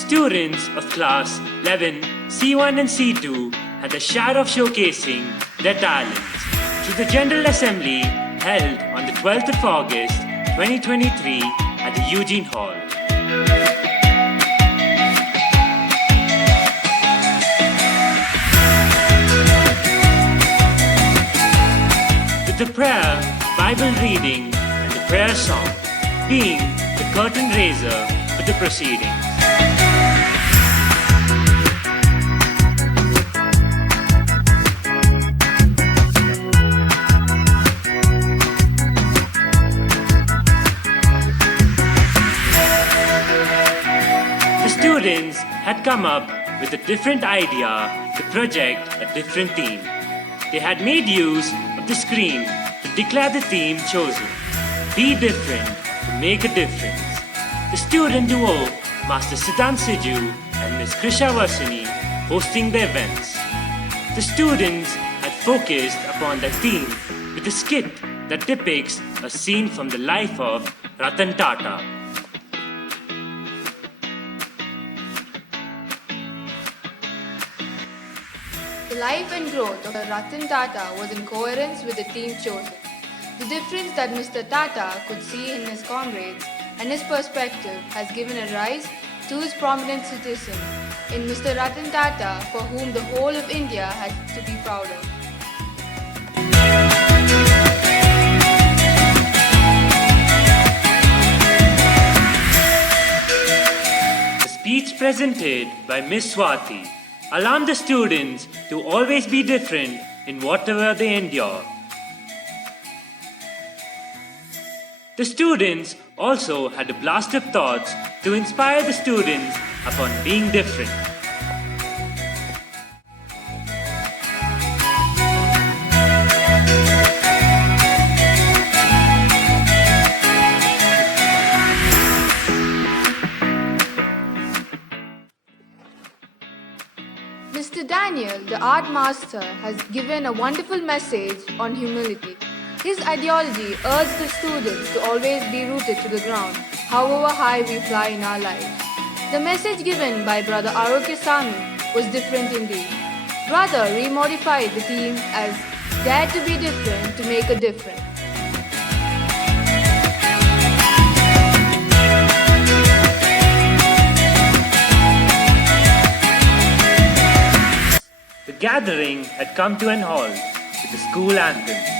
students of class 11, C1 and C2 had a share of showcasing their talents through the General Assembly held on the 12th of August 2023 at the Eugene Hall. With the prayer, Bible reading and the prayer song being the curtain raiser for the proceedings. Students had come up with a different idea to project a different theme. They had made use of the screen to declare the theme chosen. Be different to make a difference. The student duo, Master Siddhant Siju and Miss KRISHA VARSHINI, hosting the events. The students had focused upon the theme with a skit that depicts a scene from the life of Ratan Tata. The life and growth of Ratan Tata was in coherence with the theme chosen. The difference that Mr. Tata could see in his comrades and his perspective has given a rise to his prominent citizen in Mr. Ratan Tata, for whom the whole of India has to be proud of. The speech presented by Miss Swati alarmed the students to always be different in whatever they endure. The students also had a blast of thoughts to inspire the students upon being different. Mr. Daniel, the art master, has given a wonderful message on humility. His ideology urged the students to always be rooted to the ground, however high we fly in our lives. The message given by Brother Arokya Sami was different indeed. Brother remodified the theme as Dare to be different to make a difference. The gathering had come to an halt with the school anthem.